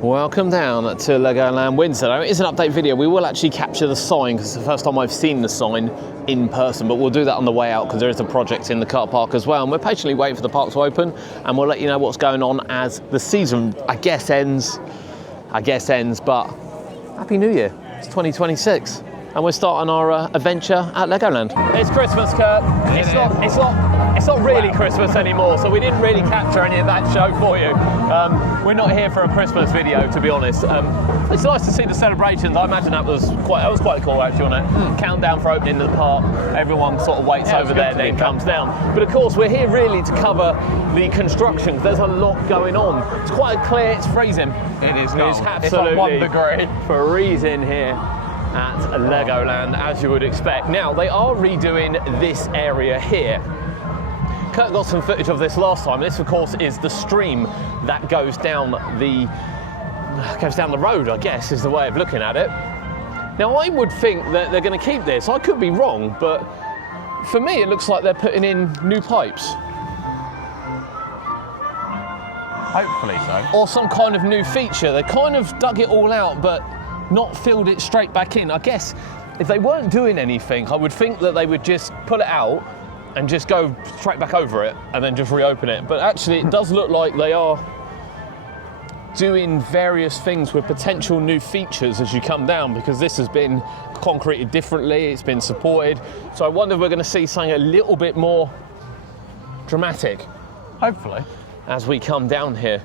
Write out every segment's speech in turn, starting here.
Welcome down to Legoland Windsor. Now, it is an update video. We will actually capture the sign because it's the first time I've seen the sign in person, but we'll do that on the way out because there is a project in the car park as well. And we're patiently waiting for the park to open, and we'll let you know what's going on as the season, I guess ends, but Happy New Year. It's 2026. And we're starting our adventure at Legoland. It's Christmas, Kurt. It's not really Christmas anymore, so we didn't really capture any of that show for you. We're not here for a Christmas video, to be honest. It's nice to see the celebrations. I imagine that was quite cool, actually, on it. Countdown for opening the park. Everyone sort of waits over there, then comes down. But of course, we're here really to cover the construction. There's a lot going on. It's quite clear. It's freezing. It is cold. It's absolutely 1 degree. freezing here at Legoland, as you would expect. Now, they are redoing this area here. Kurt got some footage of this last time. This, of course, is the stream that goes down the road, I guess, is the way of looking at it. Now, I would think that they're going to keep this. I could be wrong, but for me, it looks like they're putting in new pipes. Hopefully so. Or some kind of new feature. They kind of dug it all out, but not filled it straight back in. I guess if they weren't doing anything, I would think that they would just pull it out and just go straight back over it and then just reopen it. But actually, it does look like they are doing various things with potential new features as you come down, because this has been concreted differently, it's been supported. So I wonder if we're going to see something a little bit more dramatic, Hopefully. as we come down here.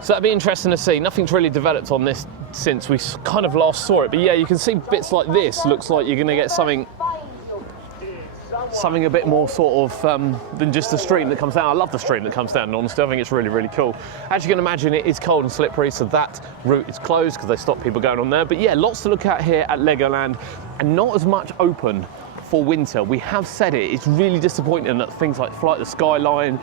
So that'd be interesting to see. Nothing's really developed on this since we kind of last saw it. But yeah, you can see bits like this. Looks like you're going to get something a bit more sort of than just the stream that comes down. I love the stream that comes down, and honestly, I think it's really, really cool. As you can imagine, it is cold and slippery, so that route is closed because they stop people going on there. But yeah, lots to look at here at Legoland, and not as much open for winter. We have said it. It's really disappointing that things like Flight the Skyline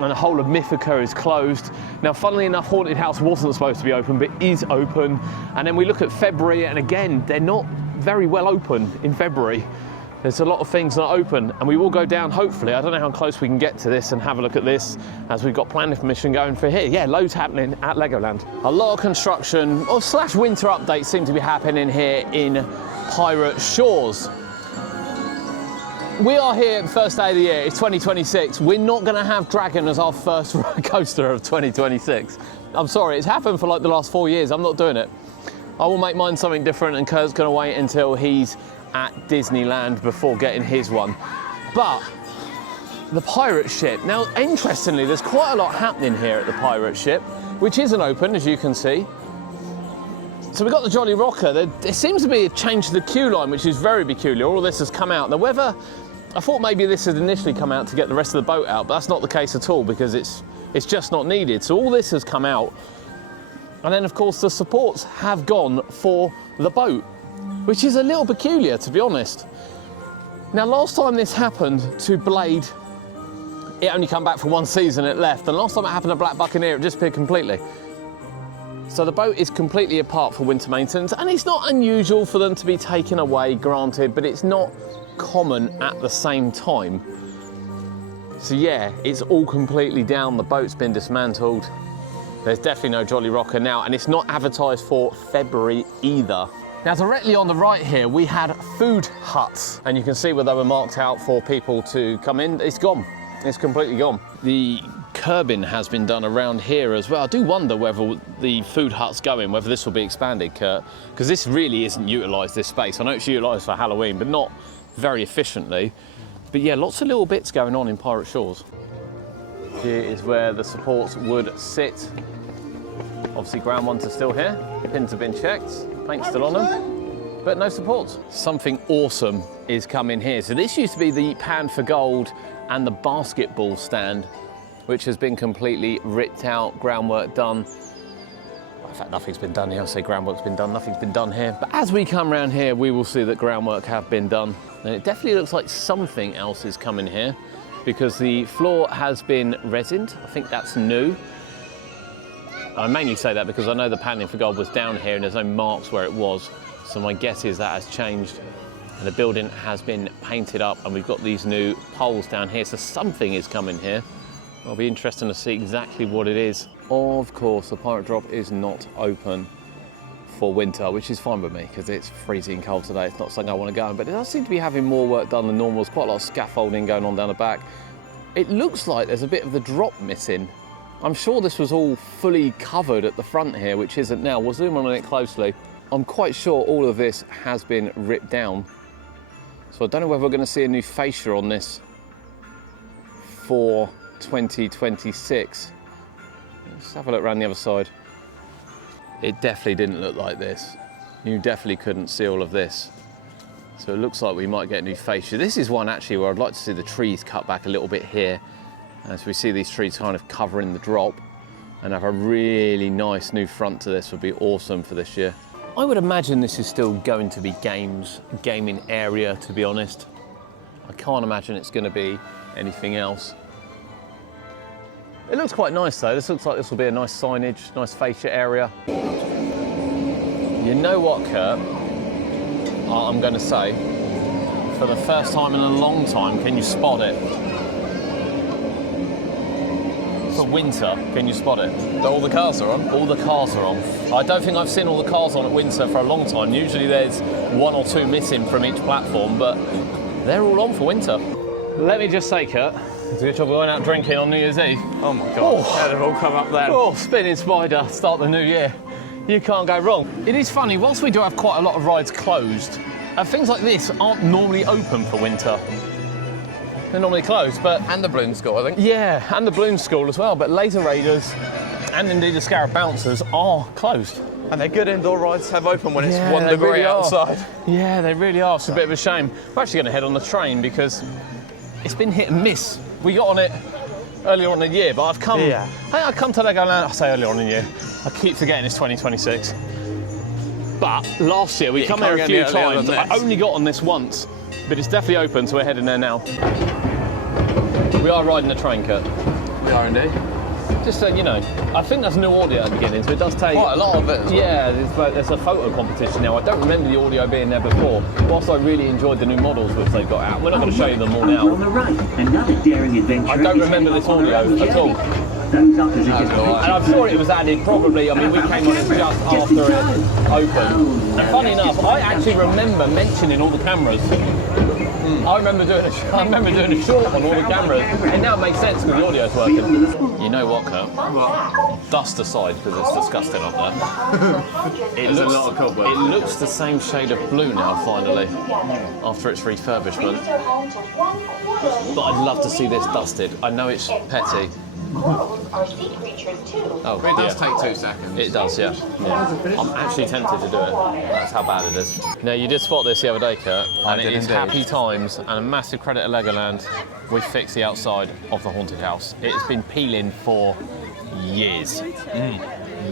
and the whole of Mythica is closed. Now, funnily enough, Haunted House wasn't supposed to be open, but is open. And then we look at February, and again, they're not very well open in February. There's a lot of things not open, and we will go down, hopefully. I don't know how close we can get to this and have a look at this as we've got planning permission going for here. Yeah, loads happening at Legoland. A lot of construction, or slash winter updates seem to be happening here in Pirate Shores. We are here, first day of the year, it's 2026. We're not going to have Dragon as our first roller coaster of 2026. I'm sorry, it's happened for like the last 4 years. I'm not doing it. I will make mine something different, and Kurt's going to wait until he's at Disneyland before getting his one. But the pirate ship. Now, interestingly, there's quite a lot happening here at the pirate ship, which isn't open, as you can see. So we've got the Jolly Rocker. There seems to be a change to the queue line, which is very peculiar. All of this has come out. Now, whether I thought maybe this had initially come out to get the rest of the boat out, but that's not the case at all, because it's just not needed. So all this has come out. And then, of course, the supports have gone for the boat, which is a little peculiar, to be honest. Now, last time this happened to Blade, it only come back for one season, it left. And last time it happened to Black Buccaneer, it disappeared completely. So the boat is completely apart for winter maintenance, and it's not unusual for them to be taken away, granted, but it's not common at the same time. So yeah, it's all completely down. The boat's been dismantled. There's definitely no Jolly Rocker now, and it's not advertised for February either. Now, directly on the right here, we had food huts, and you can see where they were marked out for people to come in. It's gone. It's completely gone. The curbing has been done around here as well. I do wonder whether the food hut's going, whether this will be expanded, Kurt, because this really isn't utilised, this space. I know it's utilised for Halloween, but not very efficiently. But yeah, lots of little bits going on in Pirate Shores. Here is where the supports would sit. Obviously, ground ones are still here. Pins have been checked. Paint's still on them, but no supports. Something awesome is coming here. So this used to be the Pan for Gold and the basketball stand, which has been completely ripped out, groundwork done. Well, in fact, nothing's been done here. I say groundwork's been done, nothing's been done here. But as we come around here, we will see that groundwork have been done. And it definitely looks like something else is coming here, because the floor has been resined. I think that's new. I mainly say that because I know the paneling for gold was down here and there's no marks where it was. So my guess is that has changed, and the building has been painted up, and we've got these new poles down here. So something is coming here. It'll be interesting to see exactly what it is. Of course, the Pirate Drop is not open for winter, which is fine with me because it's freezing cold today. It's not something I want to go on, but it does seem to be having more work done than normal. There's quite a lot of scaffolding going on down the back. It looks like there's a bit of the drop missing. I'm sure this was all fully covered at the front here, which isn't now. We'll zoom on it closely. I'm quite sure all of this has been ripped down. So I don't know whether we're going to see a new fascia on this for 2026. Let's have a look around the other side. It definitely didn't look like this. You definitely couldn't see all of this. So it looks like we might get a new fascia. This is one actually where I'd like to see the trees cut back a little bit here, as we see these trees kind of covering the drop, and have a really nice new front to this. Would be awesome for this year. I would imagine this is still going to be gaming area, to be honest. I can't imagine it's going to be anything else. It looks quite nice though. This looks like this will be a nice signage, nice fascia area. You know what, Kurt? I'm going to say, for the first time in a long time, can you spot it? For winter, can you spot it? All the cars are on? All the cars are on. I don't think I've seen all the cars on at Windsor for a long time. Usually there's one or two missing from each platform, but they're all on for winter. Let me just say, Kurt, it's a good job we went out drinking on New Year's Eve. Oh my God, yeah, they've all come up there. Oh, spinning spider, start the new year. You can't go wrong. It is funny, whilst we do have quite a lot of rides closed, things like this aren't normally open for winter. They're normally closed, but... And the balloon school, I think. Yeah, and the balloon school as well, but Laser Raiders and indeed the Scarab Bouncers are closed. And they're good indoor rides to have open when it's Yeah, 1 they degree really are. outside. Yeah, they really are. It's a bit of a shame. We're actually going to head on the train because it's been hit and miss. We got on it earlier on in the year, but I've come... Yeah. I come to Legoland, I say earlier on in the year, I keep forgetting it's 2026. But last year we come there a few times. I only got on this once, but it's definitely open, so we're heading there now. We are riding the train, Kurt. We are indeed. Just so you know, I think there's new audio at the beginning, so it does take... Quite a lot of it as well. Yeah, there's a photo competition now. I don't remember the audio being there before, whilst I really enjoyed the new models which they've got out. We're not going to show you them all now. On the right, another daring adventure. I don't remember this audio at all. Those others are just And I'm sure it was added probably, I mean, we came on it just after it opened. And funny enough, I actually remember mentioning all the cameras. I remember doing a short on all the cameras, and now it makes sense because the audio's working. You know what, Kurt? What? Dust aside, because it's disgusting up there. There's a lot of cobwebs. It looks the same shade of blue now, finally, after its refurbishment. But I'd love to see this dusted. I know it's petty. Are sea creatures too. Oh, It does yeah. take 2 seconds. It does, yeah. I'm actually tempted to do it. That's how bad it is. Now, you did spot this the other day, Kurt, I and it did is indeed. happy times, and a massive credit to Legoland. We fixed the outside of the haunted house. It's been peeling for years.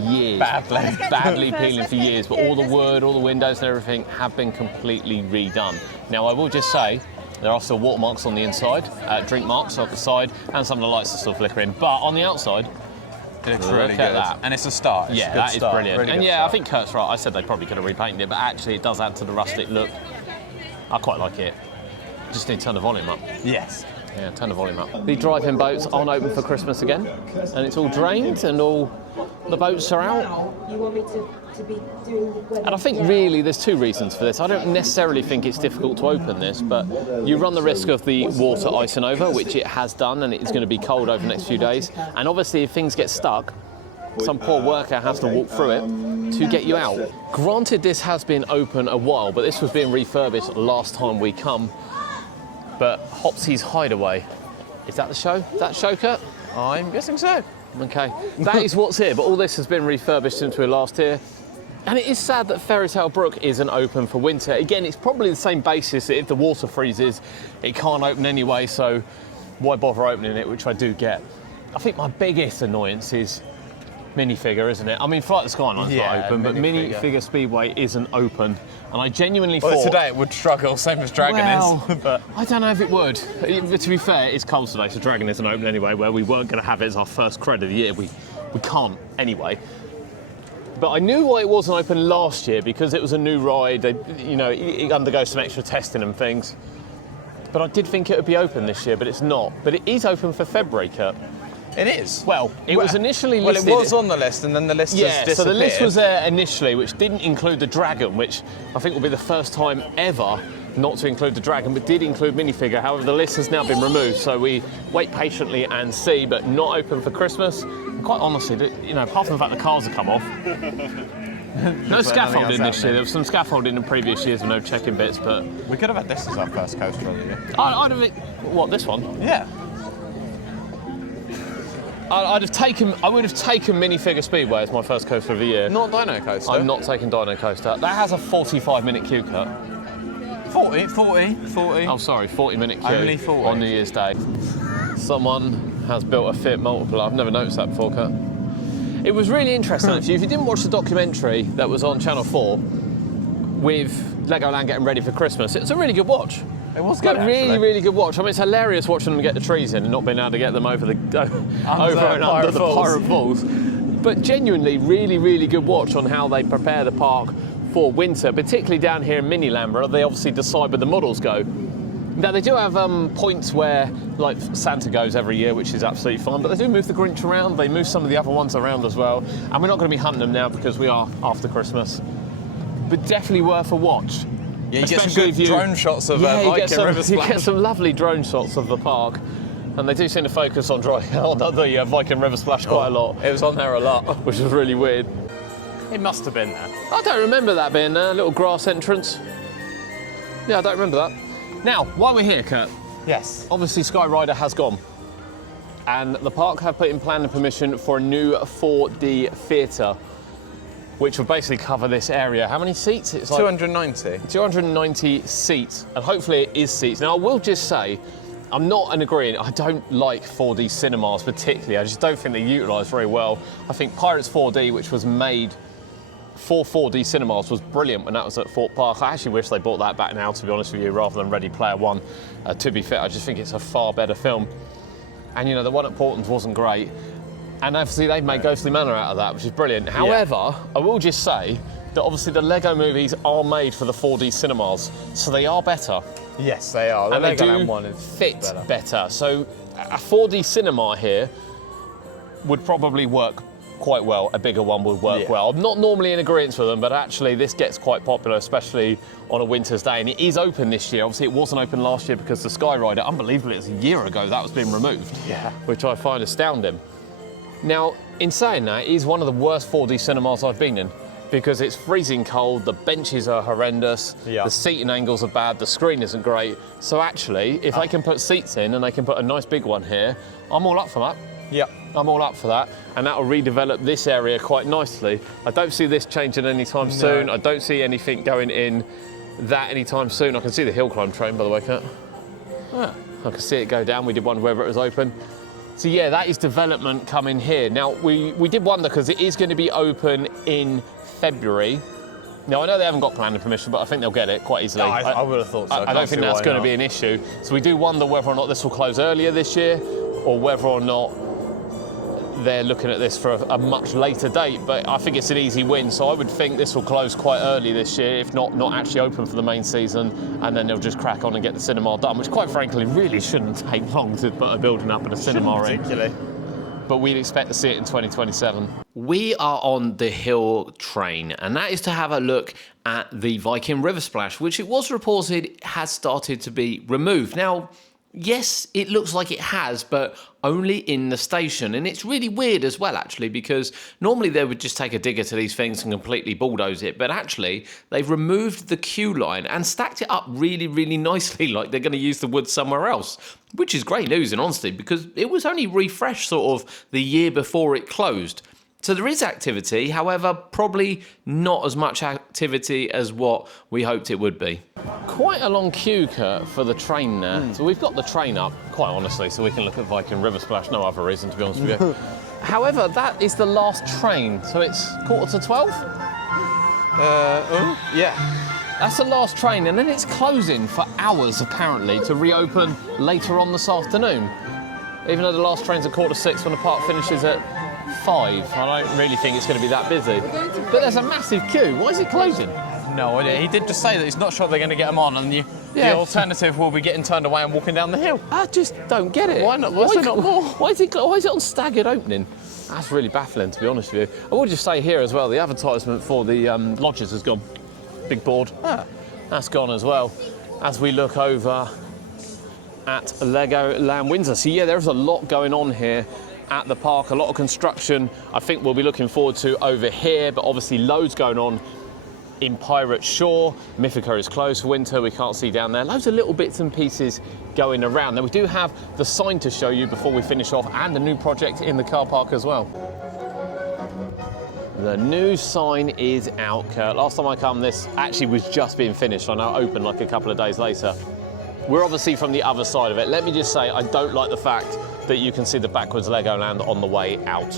Years. Badly peeling for years, but all the wood, all the windows and everything have been completely redone. Now, I will just say, there are still watermarks on the inside, drink marks on the side, and some of the lights are still flickering. But on the outside, It looks look really at good. that. And it's a start. It's a yeah, good that is start. brilliant. Really And good yeah, start. I think Kurt's right. I said they probably could have repainted it, but actually it does add to the rustic look. I quite like it. Just need to turn the volume up. Yes. Yeah, turn the volume up. The drive-in boats aren't open for Christmas again, and it's all drained and all the boats are out. You want me to be doing the weather? And I think really there's two reasons for this. I don't necessarily think it's difficult to open this, but you run the risk of the water icing over, which it has done, and it's going to be cold over the next few days. And obviously if things get stuck, some poor worker has to walk through it to get you out. Granted, this has been open a while, but this was being refurbished last time we come. But Hopsy's Hideaway, is that the show? Is that show, Kurt? I'm guessing so. Okay, that is what's here, but all this has been refurbished since we were last here. And it is sad that Fairy Tale Brook isn't open for winter. Again, it's probably the same basis that if the water freezes, it can't open anyway, so why bother opening it, which I do get. I think my biggest annoyance is minifigure, isn't it? I mean, Flight of the Skyline's Yeah, not open, but minifigure. minifigure Speedway isn't open. And I genuinely Well, thought... today it would struggle, same as Dragon is. But I don't know if it would. To be fair, it's cold today, so Dragon isn't open anyway, where we weren't going to have it as our first credit of the year. We can't anyway. But I knew why it wasn't open last year, because it was a new ride. It undergoes some extra testing and things. But I did think it would be open this year, but it's not. But it is open for February, Kurt. It is. Well, it was initially Well, listed. it was on the list, and then the list has Yeah, disappeared. so the list was there initially, which didn't include the dragon, which I think will be the first time ever not to include the dragon, but did include minifigure. However, the list has now been removed, so we wait patiently and see, but not open for Christmas. And quite honestly, you know, apart from the fact the cars have come off, no scaffolding this year. There was some scaffolding in previous years with no check-in bits, but We could have had this as our first coaster of the year. I'd have. What, this one? Yeah. I would have taken minifigure Speedway as my first coaster of the year. Not Dino Coaster. I'm not taking Dino Coaster. That has a 45-minute queue cut. 40. Oh, sorry, 40-minute queue. Only 40. On New Year's Day. Someone has built a Fit multiplier. I've never noticed that before, Kurt. It was really interesting, actually. If you didn't watch the documentary that was on Channel 4 with Legoland getting ready for Christmas, it was a really good watch. It was good, really, actually. really good watch. I mean, it's hilarious watching them get the trees in and not being able to get them over the over and under the Pirate Falls. But genuinely, really, really good watch on how they prepare the park for winter, particularly down here in Miniland, where they obviously decide where the models go. Now, they do have points where, like, Santa goes every year, which is absolutely fine, but they do move the Grinch around. They move some of the other ones around as well. And we're not going to be hunting them now because we are after Christmas. But definitely worth a watch. Yeah, you get some Especially good if you- drone shots of Yeah, you get Viking River some, you Splash. get some lovely drone shots of the park. And they do seem to focus on the Viking River Splash quite a lot. It was on there a lot. Which is really weird. It must have been there. I don't remember that being there, little grass entrance. Yeah, I don't remember that. Now, while we're here, Kurt, Yes. obviously Skyrider has gone. And the park have put in planning permission for a new 4D theatre, which will basically cover this area. How many seats? It's like 290. 290 seats, and hopefully it is seats. Now, I will just say, I'm not an agreeing. I don't like 4D cinemas particularly. I just don't think they're utilised very well. I think Pirates 4D, which was made for 4D cinemas, was brilliant when that was at Fort Park. I actually wish they brought that back now, to be honest with you, rather than Ready Player One. To be fair, I just think it's a far better film. And, you know, the one at Portland's wasn't great. And obviously they've made Ghostly Manor out of that, which is brilliant. However, I will just say that obviously the Lego movies are made for the 4D cinemas, so they are better. Yes, they are. The And they Legoland do one is fit better. So a 4D cinema here would probably work quite well. A bigger one would work well. I'm not normally in agreement with them, but actually this gets quite popular, especially on a winter's day. And it is open this year. Obviously it wasn't open last year because the Skyrider, unbelievably, it was a year ago that was being removed. Yeah. Which I find astounding. Now, in saying that, it is one of the worst 4D cinemas I've been in because it's freezing cold, the benches are horrendous, the seating angles are bad, the screen isn't great. So actually, if they can put seats in and they can put a nice big one here, I'm all up for that. Yep. I'm all up for that, and that will redevelop this area quite nicely. I don't see this changing anytime soon. I don't see anything going in that anytime soon. I can see the hill climb train, by the way, Kurt. I can see it go down. We did wonder whether it was open. So yeah, that is development coming here. Now, we did wonder because it is going to be open in February. Now, I know they haven't got planning permission, but I think they'll get it quite easily. I would have thought so. I don't think that's going to be an issue. So we do wonder whether or not this will close earlier this year or whether or not they're looking at this for a much later date, but I think it's an easy win. So I would think this will close quite early this year, if not actually open for the main season, and then they'll just crack on and get the cinema done, which quite frankly really shouldn't take long to put a building up and a cinema in. Particularly. But we'd expect to see it in 2027. We are on the Hill train, and that is to have a look at the Viking River Splash, which it was reported has started to be removed. Now, yes, it looks like it has, but only in the station. And it's really weird as well, actually, because normally they would just take a digger to these things and completely bulldoze it. But actually, they've removed the queue line and stacked it up really, really nicely, like they're going to use the wood somewhere else, which is great news, in honesty, because it was only refreshed sort of the year before it closed. So there is activity, however, probably not as much activity as what we hoped it would be. Quite a long queue, Kurt, for the train there. So we've got the train up, quite honestly, so we can look at Viking River Splash, no other reason, to be honest with you. However, that is the last train, so it's 11:45? Yeah. That's the last train, and then it's closing for hours, apparently, to reopen later on this afternoon. Even though the last train's at 6:15 when the park finishes at 5. I don't really think it's going to be that busy. But there's a massive queue. Why is it closing? No idea. He did just say that he's not sure they're going to get them on, and Yeah. The alternative will be getting turned away and walking down the hill. I just don't get it. Why not? Why is there not more? Why is it on staggered opening? That's really baffling, to be honest with you. I will just say here as well, the advertisement for the lodges has gone. Big board. That's gone as well. As we look over at Legoland Windsor. So yeah, there's a lot going on here at the park, a lot of construction I think we'll be looking forward to over here, but obviously loads going on in Pirate Shore. Mythica is closed for winter, we can't see down there. Loads of little bits and pieces going around. Now we do have the sign to show you before we finish off, and a new project in the car park as well. The new sign is out, Kurt. Last time I come, this actually was just being finished. I know it opened like a couple of days later. We're obviously from the other side of it. Let me just say, I don't like the fact that you can see the backwards Legoland on the way out.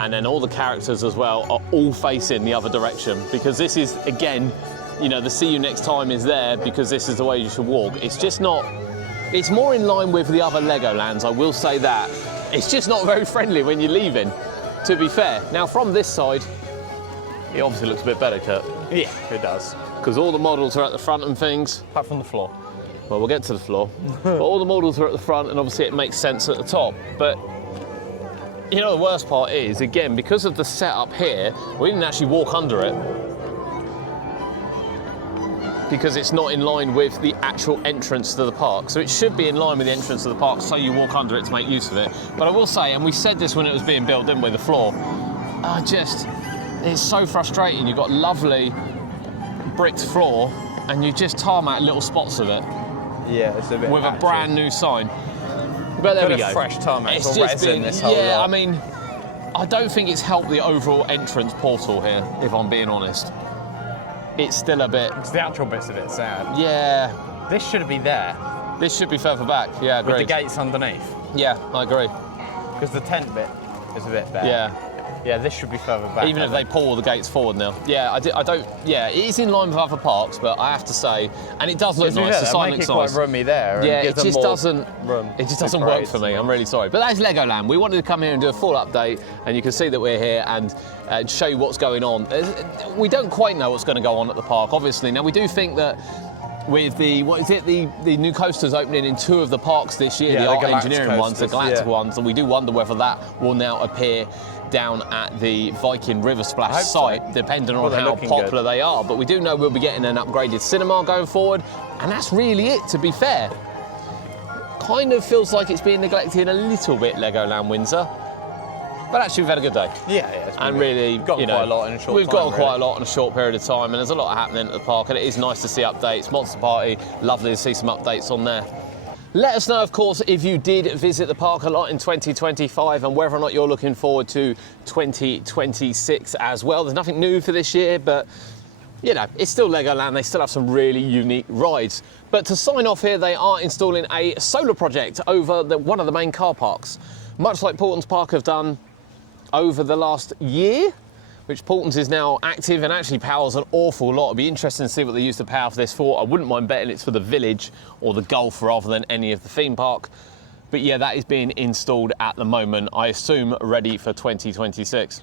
And then all the characters as well are all facing the other direction, because this is, again, you know, the see you next time is there because this is the way you should walk. It's just not, it's more in line with the other Legolands, I will say that. It's just not very friendly when you're leaving, to be fair. Now from this side, it obviously looks a bit better, Kurt. Yeah, it does. Because all the models are at the front and things. Apart from the floor. Well, we'll get to the floor. But all the models are at the front, and obviously it makes sense at the top. But you know, the worst part is, again, because of the setup here, we didn't actually walk under it because it's not in line with the actual entrance to the park. So it should be in line with the entrance to the park, so you walk under it to make use of it. But I will say, and we said this when it was being built, didn't we, the floor, it's so frustrating. You've got lovely bricked floor, and you just tarmac little spots of it. Yeah, it's a bit with patchy. a brand new sign. But there we go. Fresh tarmac It's or just resin, been, this whole yeah, lot. I mean, I don't think it's helped the overall entrance portal here, if I'm being honest. It's still a bit, It's the actual bits of it sad. yeah, This should be there this should be further back. Yeah, I agree. with the gates underneath, Yeah, I agree. because the tent bit is a bit better. Yeah. Yeah, this should be further back. Even if they pull all the gates forward now. Yeah, I don't, yeah, it is in line with other parks, but I have to say, and it does look nice, the sign make looks it quite nice. roomy there. And Yeah, it gives them just more doesn't. room It just to doesn't work parade for me. and I'm really sorry, but that's Legoland. We wanted to come here and do a full update, and you can see that we're here and show you what's going on. We don't quite know what's going to go on at the park, obviously. Now we do think that with the the new coasters opening in 2 of the parks this year, Yeah, the the art Galactic engineering ones, the coasters, Galactic yeah. ones, and we do wonder whether that will now appear down at the Viking River Splash site, depending on they're how looking popular good. they are. But we do know we'll be getting an upgraded cinema going forward, and that's really it, to be fair. Kind of feels like it's being neglected a little bit, Legoland Windsor. But actually, we've had a good day. Yeah, it's been And good. really, We've gotten you know, quite a lot in a short we've time. got quite a lot in a short period of time, and there's a lot happening at the park, and it is nice to see updates. Monster Party, lovely to see some updates on there. Let us know, of course, if you did visit the park a lot in 2025 and whether or not you're looking forward to 2026 as well. There's nothing new for this year, but you know, it's still Legoland. They still have some really unique rides. But to sign off here, they are installing a solar project over one of the main car parks, much like Portland's Park have done over the last year, which Portland's is now active and actually powers an awful lot. It'd be interesting to see what they use the power for this for. I wouldn't mind betting it's for the village or the golf rather than any of the theme park. But yeah, that is being installed at the moment, I assume ready for 2026.